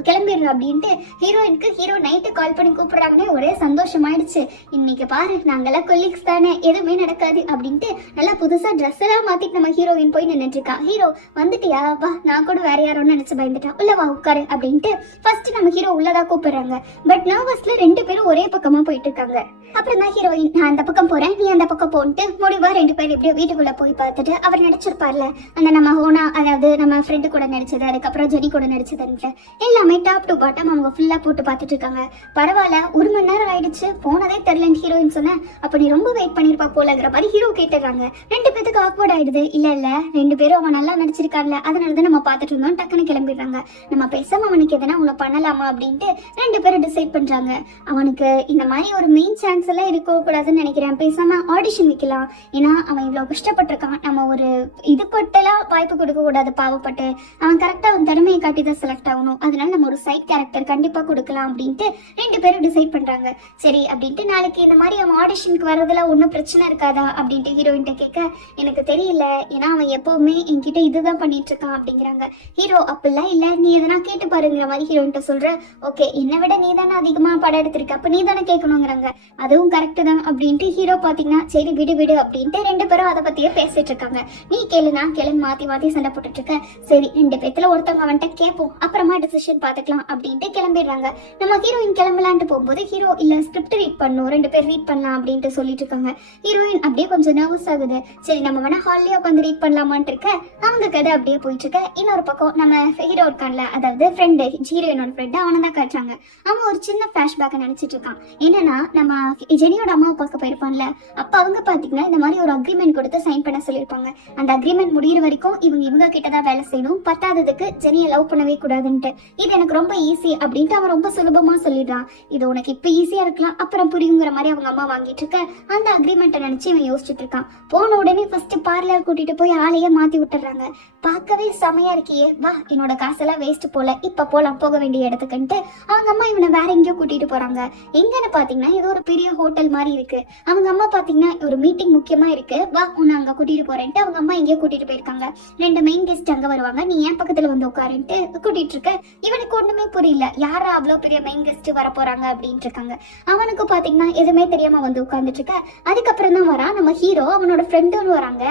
கிளம்பிடுறா அப்படின்ட்டு. ஹீரோயினுக்கு ஹீரோ நைட்டு கால் பண்ணி கூப்பிடுறாங்கன்னே ஒரே சந்தோஷமாயிடுச்சு. இன்னைக்கு பாரு நாங்கெல்லாம் கொலீக்ஸ் தானே, எதுவுமே நடக்காது அப்படின்ட்டு நல்லா புதுசா ட்ரெஸ் எல்லாம் மாத்திட்டு நம்ம ஹீரோயின் போய் நின்னுட்டு இருக்கா. ஹீரோ வந்துட்டியா, வா, நான் கூட வேற யாரோன்னு நினைச்சு பயந்துட்டான், உள்ள வா உட்காரு அப்படின்ட்டு ஃபர்ஸ்ட் நம்ம ஹீரோ உள்ளதான் கூப்பிடுறாங்க. பட் நர்வஸ்ல ரெண்டு பேரும் ஒரே பக்கமா போயிட்டு இருக்காங்க. அப்புறம் தான் ஹீரோயின் நான் அந்த பக்கம் போறேன், நீ அந்த பக்கம் போன்ட்டு முடிவா ரெண்டு பேரும் எப்படியோ வீட்டுக்குள்ள போய் பார்த்துட்டு அவர் நடிச்சிருப்பார்ல அந்த நம்ம ஹோனா, அதாவது நம்ம ஃப்ரெண்டு கூட நடிச்சது, அதுக்கப்புறம் ஜெனி கூட நடிச்சதுன்னு எல்லாமே டாப் டு பாட்டம் அவங்க ஃபுல்லா போட்டு பார்த்துட்டு இருக்காங்க. பரவாயில்ல, 1 மணி நேரம் ஆயிடுச்சு, போனதே தெரியலன்னு ஹீரோயின் சொன்னேன். அப்ப நீ ரொம்ப வெயிட் பண்ணிருப்பா போலங்கிற மாதிரி ஹீரோ கேட்டுறாங்க. ரெண்டு பேருக்கு ஆக்வர்ட் ஆயிடுது. இல்ல ரெண்டு பேரும் அவன் நல்லா நடிச்சிருக்கான்ல, அதனாலதான் நம்ம பார்த்துட்டு இருந்தோம், டக்குன்னு கிளம்பிடுறாங்க. நம்ம பேசாம அவனுக்கு எதனா உங்களை பண்ணலாமா அப்படின்ட்டு ரெண்டு பேரும் டிசைட் பண்றாங்க. அவனுக்கு இந்த மாதிரி ஒரு மெயின் சான்ஸ் எல்லாம் இருக்க கூடாதுன்னு நினைக்கிறேன், பேசாம ஆடிஷன் வைக்கலாம். ஏன்னா அவன் இவ்வளவு கஷ்டப்பட்டிருக்கான், நம்ம ஒரு இது பட்டெல்லாம் வாய்ப்பு கொடுக்க கூடாது, பாவப்பட்டு அவன் கரெக்டா அவன் திறமையை காட்டி தான் செலக்ட் ஆகணும். அதனால நம்ம ஒரு சைட் கேரக்டர் கண்டிப்பா கொடுக்கலாம் அப்படின்ட்டு ரெண்டு பேரும் டிசைட் பண்றாங்க. சரி அப்படின்ட்டு நாளைக்கு இந்த மாதிரி அவன் ஆடிஷனுக்கு வர்றதுல ஒன்றும் பிரச்சனை இருக்காதா அப்படின்ட்டு ஹீரோயின்ட்ட கேட்க, எனக்கு தெரியல, ஏன்னா அவன் எப்பவுமே என்கிட்ட இதுதான் பண்ணிட்டு இருக்கான் அப்படிங்கிறாங்க. ஹீரோ அப்படிலாம் இல்ல, நீ எதனா கேட்டு பாருங்கிற மாதிரி ஹீரோயின்ட்ட சொல்ற. ஓகே, என்னை விட நீ தானே அதிகமா படம் எடுத்திருக்க, அப்ப நீ தானே கேட்கணுங்கிறாங்க. அதுவும் கரெக்ட் தான் அப்படின்ட்டு ஹீரோ பாத்தீங்கன்னா சரி விடு விடு அப்படின்ட்டு ரெண்டு பேரும் அதை பத்தியே பேசிட்டு இருக்காங்க. நீ கேளு நான் கேளு மாத்தி மாத்தி சண்டை போட்டுட்டு இருக்க. சரி ரெண்டு பேத்துல ஒருத்தவங்க அவன்கிட்ட கேட்போம், அப்புறமா டிசிஷன் பாத்துக்கலாம் அப்படின்ட்டு கிளம்பிடுறாங்க. நம்ம ஹீரோயின் கிளம்பலான்ட்டு போகும்போது ஹீரோ இல்ல ஸ்கிரிப்ட் ரீட் பண்ணும், ரெண்டு பேர் ரீட் பண்ணலாம் அப்படின்ட்டு சொல்லிட்டு இருக்காங்க. ஹீரோயின் அப்படியே கொஞ்சம் நர்வஸ் ஆகுது. சரி நம்ம வேணா ஹாலியே உட்காந்து ரீட் பண்ணலாமான்ட்டு இருக்க. அவங்க கதை அப்படியே போயிட்டு இருக்க. இன்னொரு பக்கம் நம்ம ஹீரோ இருக்கான்ல, அதாவது ஃப்ரெண்டு, ஹீரோயினோட ஃப்ரெண்டு, அவனை தான் காட்டுறாங்க. அவன் ஒரு சின்ன பிளாஷ்பேக்கை நினைச்சிட்டு இருக்கான். என்னன்னா நம்ம ஜெனியோட அம்மாவை பார்க்க போயிருப்பான்ல, அப்ப அவங்க பாத்தீங்கன்னா இந்த மாதிரி ஒரு அக்ரிமெண்ட் கொடுத்து சைன் பண்ண சொல்லியிருப்பாங்க. அந்த அக்ரிமெண்ட் முடிகிற வரைக்கும் இவங்க கிட்டதான் வேலை செய்யணும், பத்தாததுக்கு ஜெனியை லவ் பண்ணவே கூடாதுன்ட்டு. இது எனக்கு ரொம்ப ஈஸி அப்படின்ட்டு அவன் ரொம்ப சுலபமா சொல்லிடுறான். இது உனக்கு இப்ப ஈஸியா இருக்கலாம், அப்புறம் புரியுங்கிற மாதிரி அவங்க அம்மா வாங்கிட்டு இருக்க. அந்த அக்ரிமெண்ட்டை நினைச்சு இவன் யோசிச்சுட்டு இருக்கான். போன உடனே ஃபர்ஸ்ட் பார்லர் கூட்டிட்டு போய் ஆளையே மாத்தி விட்டுறாங்க. பார்க்கவே செமையா இருக்கியே, வா என்னோட காசெல்லாம் வேஸ்ட் போல, இப்ப போலாம் போக வேண்டிய இடத்துக்குன்ட்டு அவங்க அம்மா இவனை வேற எங்கேயோ கூட்டிட்டு போறாங்க. எங்கன்னு பாத்தீங்கன்னா ஏதோ ஒரு பெரிய ஹோட்டல் மாதிரி இருக்கு. அவங்க அம்மா பாத்தீங்கன்னா ஒரு மீட்டிங் முக்கியமா இருக்கு, வா உன்னை அங்க கூட்டிட்டு போறேன்ட்டு அவங்க அம்மா எங்கேயோ கூட்டிட்டு போயிருக்காங்க. ரெண்டு மெயின் கெஸ்ட் அங்க வருவாங்க, நீ ஏன் பக்கத்துல வந்து உட்காருன்ட்டு கூட்டிட்டு இருக்க. இவனுக்கு ஒண்ணுமே புரியல, யாரா அவ்வளவு பெரிய மெயின் கெஸ்ட் வர போறாங்க அப்படின்ட்டு இருக்காங்க. அவனுக்கு பாத்தீங்கன்னா எதுவுமே தெரியாம வந்து உட்கார்ந்துட்டு இருக்க. அதுக்கப்புறம் தான் வரா நம்ம ஹீரோ, அவனோட ஃப்ரெண்டும் வராங்க.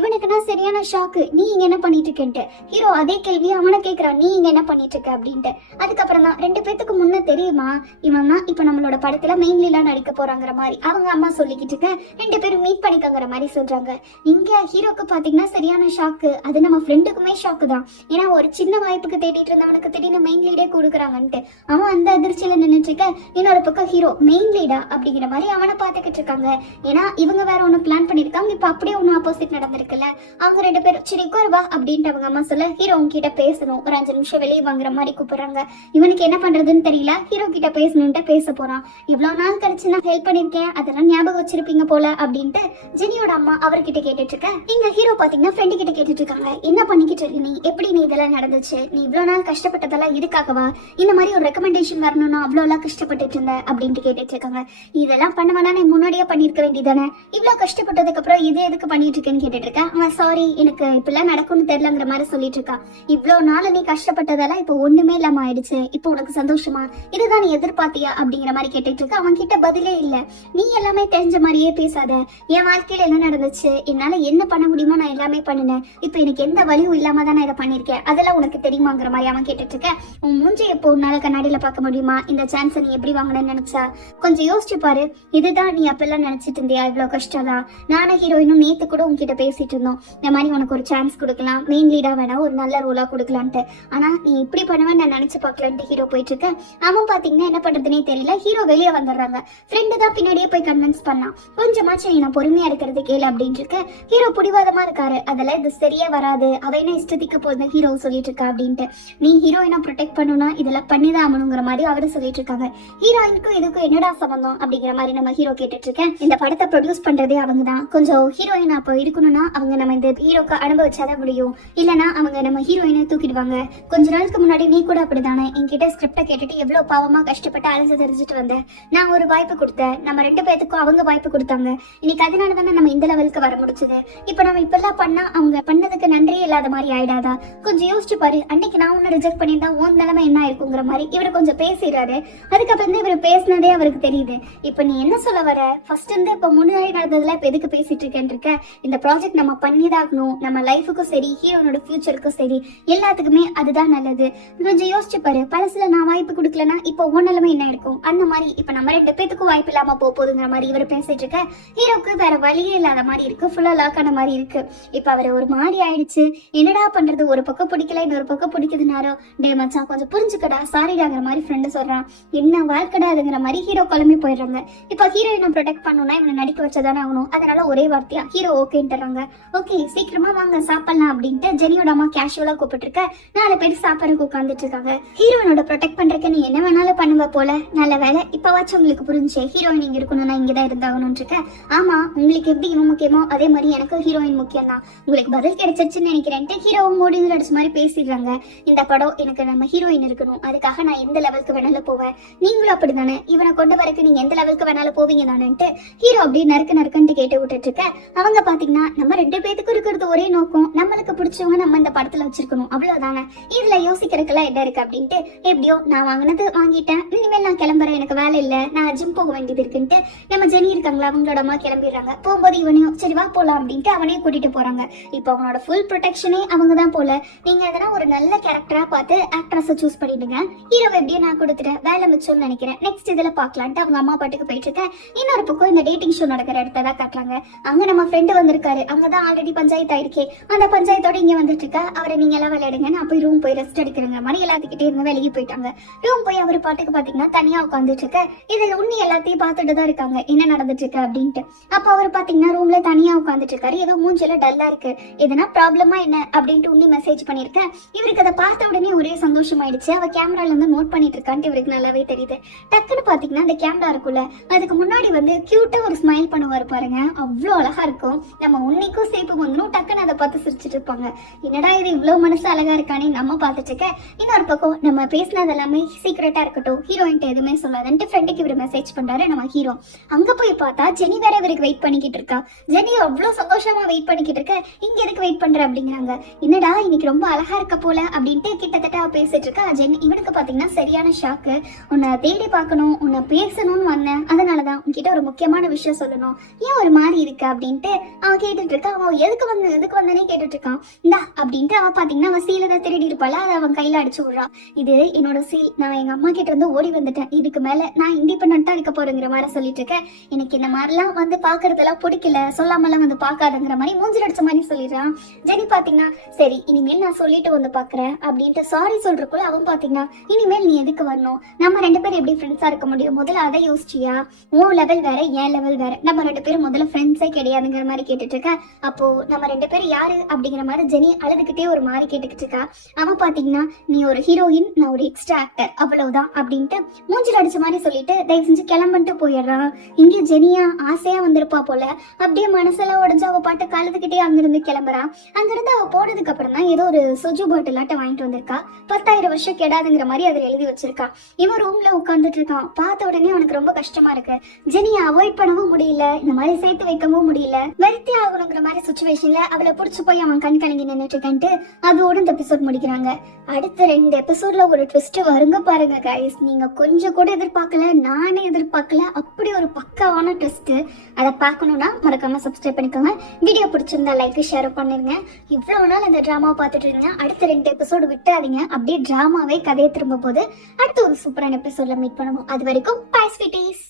இவனுக்குன்னா சரியான ஷாக்கு, நீ இங்க என்ன பண்ணிட்டு இருக்கேன்ட்டு. ஹீரோ அதே கேள்வியை அவனை கேட்கறான், நீ இங்க என்ன பண்ணிட்டு இருக்க அப்படின்ட்டு. அதுக்கப்புறம் தான் ரெண்டு பேத்துக்கு முன்ன தெரியுமா இவன் தான் இப்ப நம்மளோட படத்துல மெயின்லாம் நடிக்க போறாங்கிற மாதிரி அவங்க அம்மா சொல்லிக்கிட்டு இருக்க. ரெண்டு பேரும் மீட் பண்ணிக்கங்கிற மாதிரி சொல்றாங்க. இங்க ஹீரோக்கு பாத்தீங்கன்னா சரியான ஷாக்கு, அது நம்ம ஃப்ரெண்டுக்குமே ஷாக்கு தான். ஏன்னா ஒரு சின்ன வாய்ப்புக்கு தேடிட்டு இருந்தவனுக்கு திடீர்னு மெயின் லீடே கொடுக்குறாங்கன்ட்டு அவன் அந்த அதிர்ச்சியில நின்னுட்டு இருக்க. இன்னொரு பக்கம் ஹீரோ மெயின் லீடா அப்படிங்கிற மாதிரி அவனை பாத்துக்கிட்டு இருக்காங்க. ஏன்னா இவங்க வேற ஒண்ணு பிளான் பண்ணிருக்காங்க, இப்ப அப்படியே ஒண்ணு ஆப்போசிட் நடந்திருக்குல்ல. அவங்க ரெண்டு பேரும் சரி உட்காருவா அப்படின்ட்டு அவங்க அம்மா சொல்ல, ஹீரோ உங்ககிட்ட பேசணும், ஒரு 5 நிமிஷம் வெளியே வாங்குற மாதிரி கூப்பிடுறாங்க. இவனுக்கு என்ன பண்றதுன்னு தெரியல, ஹீரோ கிட்ட பேசணும்ட்டு பேச போறான். இவ்வளவு நாள் கழிச்சு நான் ஹெல்ப் பண்ணிருக்கேன், அதெல்லாம் ஞாபகம் வச்சிருப்பீங்க போல அப்படின்ட்டு ஜெனியோட அம்மா அவர்கிட்ட கேட்டுட்டு இருக்க. இங்க ஹீரோ பாத்தீங்கன்னா ஃப்ரெண்டு கிட்ட கேட்டுட்டு இருக்காங்க, என்ன பண்ணிக்கிட்டு இருக்க நீ, எப்படி நீ இதெல்லாம் நடந்துச்சு, நீ இவ்வளவு நாள் கஷ்டப்பட்டதெல்லாம் இதுக்காகவா, இந்த மாதிரி ஒரு ரெக்கமெண்டேஷன் வரணும்னா அவ்வளவு எல்லாம் கஷ்டப்பட்டுட்டு இருந்த அப்படின்ட்டு கேட்டுட்டு இருக்காங்க. இதெல்லாம் பண்ணவனா நீ முன்னாடியே பண்ணிருக்க வேண்டியதானே, இவ்வளவு கஷ்டப்பட்டதுக்கு அப்புறம் இது எதுக்கு பண்ணிட்டு இருக்கேன்னு கேட்டுட்டு இருக்கேன். அவன் சாரி எனக்கு இப்பெல்லாம் நடக்கும்னு தெரியலங்கிற மாதிரி சொல்லிட்டு இருக்கான். இவ்வளவு நாள் நீ கஷ்டப்பட்டதெல்லாம் இப்ப ஒண்ணுமே இல்லாம ஆயிடுச்சு, இப்போ உனக்கு சந்தோஷமா, இதுதான் நீ எதிர்பார்த்தியா அப்படிங்கிற மாதிரி கேட்டுட்டு இருக்க. அவன் கிட்ட பதிலே இல்ல. நீ எல்லாமே தெரிஞ்ச மாதிரியே பேசாத, என் வாழ்க்கையில என்ன நடந்துச்சு, என்னால என்ன பண்ண முடியுமோ நான் எல்லாமே பண்ணினேன், இப்ப எனக்கு எந்த வழியும் இல்லாம தான் நான் இதை பண்ணிருக்கேன், அதெல்லாம் உனக்கு தெரியுமாங்கிற மாதிரி அவன் கேட்டுட்டு இருக்க. உன் மூஞ்சி எப்போ உன்னால கண்ணாடியில பார்க்க முடியுமா, இந்த சான்ஸை நீ எப்படி வாங்கணும்னு நினைச்சா, கொஞ்சம் யோசிச்சு பாரு, இதுதான் நீ அப்பெல்லாம் நினைச்சிட்டு இருந்தியா, இவ்வளவு கஷ்டம் தான். நானும் ஹீரோயினும் நேத்து கூட உன்கிட்ட பேசிட்டு இருந்தோம், இந்த மாதிரி உனக்கு ஒரு சான்ஸ் கொடுக்கலாம், மெயின் லீடா வேணா ஒரு நல்ல ரோலா கொடுக்கலான்ட்டு, ஆனா நீ இப்படி பண்ணுவேன்னு நான் நினைச்சு பார்க்கலான்ட்டு ஹீரோ போயிட்டு இருக்க. அவன் பாத்தீங்கன்னா என்ன பண்றதுனே தெரியல. ஹீரோ வெளியே வந்துடுறாங்க. ஃப்ரெண்டு தான் பின்னாடியே போய் கன்வின்ஸ் பண்ணான், கொஞ்சமாச்சு நீ நான் பொறுமையா இருக்கிறது கேளு அப்படின்னு இருக்க. ஹீரோ பிடிவாதமா இருக்காரு, அதெல்லாம் இது சரியா வராது, அவ என்ன இஷ்டத்துக்கு போகுது ஹீரோ சொல்லிட்டு இருக்கா அப்படின்ட்டு. நீ ஹீரோயினை ப்ரொடெக்ட் பண்ணணும்னா இதெல்லாம் பண்ணிதான் ஆகணுங்கிற மாதிரி அவரு சொல்லிட்டு இருக்காங்க. ஹீரோயினுக்கும் இதுக்கும் என்னடா சம்பந்தம் அப்படிங்கிற மாதிரி நம்ம ஹீரோ கேட்டுட்டு இருக்கேன். இந்த படத்தை ப்ரொடியூஸ் பண்றதே அவங்க தான். கொஞ்சம் ஹீரோயின் அப்போ இருக்கணும்னா அவங்க நம்ம இந்த ஹீரோக்கு அனுபவிச்சாதான் முடியும், இல்லைன்னா அவங்க நம்ம ஹீரோயினை தூக்கிடுவாங்க. கொஞ்ச நாளுக்கு முன்னாடி நீ கூட அப்படிதானே என்கிட்ட ஸ்கிரிப்டை கேட்டுட்டு எவ்வளவு பாவமா கஷ்டப்பட்டு அலைஞ்சு தெரிஞ்சுட்டு வந்தேன். நான் ஒரு வாய்ப்பு கொடுத்தேன், நம்ம 2 பேத்துக்கும் அவங்க வாய்ப்பு கொடுத்தாங்க. இன்னைக்கு அதனால தானே நம்ம இந்த லெவலுக்கு வர முடிச்சது. இப்போ நம்ம இப்பெல்லாம் பண்ணா அவங்க பண்ணதுக்கு நன்றியே இல்லாத மாதிரி ஆயிடாதா? கொஞ்சம் யோசிச்சு பாரு, அன்னைக்கு நான் உன்னை ரிஜெக்ட் பண்ணியிருந்தா உன் நிலைமை என்ன இருக்குங்கிற மாதிரி இவர் கொஞ்சம் பேசிடுறாரு. அதுக்கப்புறம் இவர் பேசினதே அவருக்கு தெரியுது. இப்போ நீ என்ன சொல்ல வர? ஃபர்ஸ்ட் இருந்து இப்போ முன்னாடி நடந்ததுல இப்போ எதுக்கு பேசிட்டு இருக்கேன்னு இருக்க? இந்த ப்ராஜெக்ட் நம்ம பண்ணிதாகணும், நம்ம லைஃபுக்கும் சரி ஹீரோனோட ஃபியூச்சருக்கும் சரி எல்லாத்துக்குமே அதுதான் நல்லது. கொஞ்சம் யோசிச்சு பாரு, பழசுல நான் வாய்ப்பு கொடுக்கலன்னா இப்போ உன் நிலைமை என்ன இருக்கும்? அந்த மாதிரி இப்போ நம்ம 2 பேத்துக்கும் வாய்ப்பு இல்லாம போகுதுங்கிற மாதிரி இவர் பேசிட்டு இருக்க. ஹீரோக்கு வேற வழியே இல்லாத மாதிரி இருக்கு, ஃபுல்லா லாக் ஆன மாதிரி இருக்கு. இப்ப அவர் ஒரு மாதிரி ஆயிடுச்சு. என்னடா பண்றது, ஒரு பக்கம் பிடிக்கல இன்னொரு பக்கம் பிடிக்குதுனாரோ. டே மச்சான் கொஞ்சம் புரிஞ்சுக்கடா, சாரிடாங்கிற மாதிரி ஃப்ரெண்டு சொல்றான். என்ன வாழ்க்கடாதுங்கிற மாதிரி ஹீரோ கிளம்பி போயிடுறாங்க. இப்ப ஹீரோயினை ப்ரொடெக்ட் பண்ணணும்னா இவனை நடிக்க வச்சதானே ஆகணும். அதனால ஒரே வார்த்தையா ஹீரோ ஓகேன்றாங்க. ஓகே சீக்கிரமா வாங்க சாப்பிடலாம் அப்படின்ட்டு ஜெனியோட அம்மா கேஷுவலா கூப்பிட்டு இருக்க. 4 பேர் சாப்பாடுக்கு உட்காந்துட்டு இருக்காங்க. ஹீரோயினோட ப்ரொடெக்ட் பண்றதுக்கு நீ என்ன வேணாலும் பண்ணுவ போல. நல்ல வேலை இப்பவாச்சும் உங்களுக்கு புரிஞ்சு ஹீரோயின் இங்க இருக்கணும்னா இங்கதான் இருந்தாகணும்னு இருக்க. ஆமா உங்களுக்கு எப்படி இவன் முக்கியமோ அதே மாதிரி எனக்கு ஹீரோயின் முக்கியம் தான். உங்களுக்கு பதில் கிடைச்சிருச்சுன்னு நினைக்கிறேன்ட்டு ஹீரோவும் மூடியில் அடிச்ச மாதிரி பேசிடுறாங்க. இந்த படம் எனக்கு நம்ம ஹீரோயின் இருக்கணும், அதுக்காக நான் எந்த லெவலுக்கு வேணாலும் போவேன். நீங்களும் அப்படிதானே, இவனை கொண்டு வரக்கு நீங்க எந்த லெவலுக்கு வேணாலும் போவீங்க தானேன்ட்டு ஹீரோ அப்படியே நறுக்குன்ட்டு கேட்டு விட்டுட்டு இருக்க. அவங்க பாத்தீங்கன்னா நம்ம 2 பேத்துக்கும் இருக்கிறது ஒரே நோக்கம், நம்மளுக்கு பிடிச்சவங்க நம்ம இந்த படத்துல வச்சிருக்கணும், அவ்வளவுதானே. இதுல யோசிக்கிறதுக்கெல்லாம் என்ன இருக்கு அப்படின்ட்டு எப்படியோ நான் வாங்கினது வாங்கிட்டேன், இனிமேல் நான் கிளம்புறேன், எனக்கு வேலை இல்லை, நான் ஜிம் போக வேண்டியது இருக்குன்ட்டு நம்ம ஜெனி இருக்காங்களா அவங்களோட அம்மா கிளம்பிடுறாங்க. போகும்போது இவனையும் சரி வா போலாம் அப்படின்ட்டு அவனையும் கூட்டிட்டு போறாங்க. இப்போ அவனோட ஃபுல் ப்ரொடெக்ஷனே அவங்க தான் போல. நீங்க எதனா ஒரு நல்ல கேரக்டரா பார்த்து ஆக்ட்ரஸை சூஸ் பண்ணிடுங்க. ஹீரோ எப்படியே நான் கொடுத்துட்டேன், வேலை மிச்சம்னு நினைக்கிறேன், நெக்ஸ்ட் இதுல பாக்கலான்ட்டு அவங்க அம்மா பாட்டுக்கு போயிட்டு இருக்க. இன்னொரு பக்கம் இந்த டேட்டிங் ஷோ நடக்கிற இடத்த தான் காட்டுறாங்க. அங்க நம்ம ஃப்ரெண்டு வந்திருக்காரு, அங்கதான் ஆல்ரெடி பஞ்சாயத்து ஆயிருக்கே. அந்த பஞ்சாயத்தோட இங்க வந்துட்டு இருக்க. அவரை நீங்க எல்லாம் விளையாடுங்க, நான் போய் ரூம் போய் ரெஸ்ட் எடுக்கிறேங்க மாதிரி எல்லாத்துக்கிட்டே இருந்து வெளியே போயிட்டாங்க. ரூம் போய் அவர் பாட்டுக்கு பாத்தீங்கன்னா தனியா உட்காந்துட்டு இருக்க. இதுல உன்னி எல்லாத்தையும் பார்த்துட்டு தான் இருக்காங்க என்ன நடந்துட்டு இருக்கு அப்படின்ட்டு. அப்ப அவர் பாத்தீங்கன்னா ரூம்ல தனியா உட்காந்துட்டு இருக்காரு. ஏதோ மூஞ்சில டல்லா இருக்கு, எதனா ப்ராப்ளமா என்ன அப்படின்ட்டு உன்னி மெசேஜ் பண்ணிருக்கேன். இவருக்கு அதை பார்த்த உடனே ஒரே சந்தோஷமாயிடுச்சு. அவ கேமரால இருந்து நோட் பண்ணிட்டு இருக்கான்ட்டு இவருக்கு நல்லாவே தெரியுது. டக்குன்னு பாத்தீங்கன்னா அந்த கேமரா இருக்குல்ல, அதுக்கு முன்னாடி வந்து கியூட்டா ஒரு ஸ்மைல் பண்ணுவாரு பாருங்க, அவ்வளவு அழகா இருக்கும். நம்ம உன்னிக்கும் சேப்பு வந்துடும், டக்குன்னு அதை பார்த்து சிரிச்சிட்டு இருப்பாங்க. என்னடா இது இவ்வளவு மனசு அழகா இருக்கானே நம்ம பார்த்துட்டு இருக்க. இன்னொரு பக்கம் நம்ம பேசினது எல்லாமே சீக்கிரட்டா இருக்கட்டும், ஹீரோயின்ட்டு எதுவுமே சொல்லாதுன்ட்டு ஃப்ரெண்டுக்கு இவர் மெசேஜ் பண்றாரு நம்ம ஹீரோ. அங்க போய் பார்த்தா ஜெனி வேற இவருக்கு வெயிட் பண்ணிக்கிட்டு இருக்கா. ஜெனி அவ்வளவு சந்தோஷமா வெயிட் பண்ணிக்கிட்டு இருக்க. இங்க எதுக்கு வெயிட் பண்ற அப்படிங்கிறாங்க. என்னடா இன்னைக்கு ரொம்ப அழகா இருக்க போல அப்படின்ட்டு கிட்டத்தட்ட பேசிட்டு இருக்கா. ஜெனி இவனுக்கு பாத்தீங்கன்னா சரியான ஷாக்கு. உன்னை தேடி பார்க்கணும், உன்னை பேசணும்னு வந்தேன், அதனாலதான் உன்கிட்ட ஒரு முக்கியமான விஷயம் சொல்லணும், ஏன் ஒரு மாதிரி இருக்கு அப்படின்ட்டு அவன் கேட்டுட்டு இருக்கா. அவன் எதுக்கு வந்தனே கேட்டுட்டு இருக்கான். இந்தா அப்படின்ட்டு அவன் பாத்தீங்கன்னா அவன் சீலை திருடி இருப்பாள, அதை அவன் கையில அடிச்சு விடுறான். இது என்னோட சீல், நான் எங்க அம்மா கிட்ட இருந்து ஓடி வந்துட்டேன், இதுக்கு மேல நான் இண்டிபெண்டா இருக்க போறேங்கிற மாதிரி சொல்லிட்டு இருக்கேன். எனக்கு இந்த மாதிரிலாம் வந்து பாக்குறதெல்லாம் பிடிக்கல, சொல்லாமலாம் வந்து பாக்காதுங்கிற மாதிரி மூஞ்சில் அடிச்ச மாதிரி சொல்லிடுறான். ஜெனி பாத்தீங்கன்னா சரி இனிமேல் நான் சொல்லிட்டு வந்து பாக்குறேன் அப்படின்ட்டு சாரி சொல்றக்குள்ள அவன் பாத்தீங்கன்னா இனிமேல் நீ எதுக்கு வரணும், நம்ம 2 பேரும் எப்படி ஃப்ரெண்ட்ஸா இருக்க முடியும், முதல்ல அதை யோசிச்சியா, உன் லெவல் வேற என் லெவல் வேற, நம்ம 2 பேரும் முதல்ல ஃப்ரெண்ட்ஸே கிடையாதுங்கிற மாதிரி கேட்டுட்டு இருக்க. அப்போ நம்ம 2 பேரும் யாரு அப்படிங்கிற மாதிரி ஜெனி அழுதுகிட்டே ஒரு மாதிரி கேட்டுக்கிட்டு இருக்கா. அவன் பாத்தீங்கன்னா நீ ஒரு ஹீரோயின், நான் ஒரு எக்ஸ்ட்ரா ஆக்டர், அவ்வளவுதான் அப்படின்ட்டு மூஞ்சில் அடிச்ச மாதிரி சொல்லிட்டு தயவு செஞ்சு கிளம்பிட்டு போயிடுறான். இங்கே ஜெனியா ஆசையா வந்திருப்பா போல, அப்படியே மனசெல்லாம் உடஞ்சு அவ பாட்டு கழுதுகிட்டே அங்கிருந்து கிளம்புறான். அங்கிருந்து அவ போனதுக்கு அப்புறம் தான் ஏதோ ஒரு சுஜு பாட்டிலாட்ட வாங்கிட்டு வந்திருக்கா. 10,000 வருஷம் கெடாதுங்கிற மாதிரி அதுல எழுதி வச்சிருக்கா. இவன் ரூம்ல உட்காந்துட்டு இருக்கான். பார்த்த உடனே அவனுக்கு ரொம்ப கஷ்டமா இருக்கு. ஜெனியை அவாய்ட் பண்ணவும் முடியல, இந்த மாதிரி சேர்த்து வைக்கவும் முடியல, வெறுத்தே ஆகணுங்கிற மாதிரி சுச்சுவேஷன்ல அவளை புடிச்சு போய் அவன் கண் கலங்கி நின்றுட்டு இருக்கான்ட்டு அதோட இந்த எபிசோட் முடிக்கிறாங்க. அடுத்த 2 எபிசோட்ல ஒரு ட்விஸ்ட் வருங்க பாருங்க கைஸ், நீங்க கொஞ்சம் கூட எதிர்பார்க்கல, நானே எதிர்பார்க்கல, அப்படி ஒரு பக்காவான ட்விஸ்ட். அதை பார்க்கணும்னா மறக்காம சப்ஸ்கிரைப் பண்ணிக்கோங்க. வீடியோ பிடிச்சிருந்தா லைக் ஷேர் பண்ணிருங்க. இவ்வளவு நாள் அந்த டிராமாவை பார்த்துட்டு இருந்தீங்க, அடுத்த 2 எபிசோடு விட்டாதீங்க, அப்படியே டிராமாவே கதையை திரும்ப போது அடுத்த ஒரு சூப்பரான எபிசோட்ல மீட் பண்ணுவோம். அது வரைக்கும் பை ஸ்வீட்டீஸ்.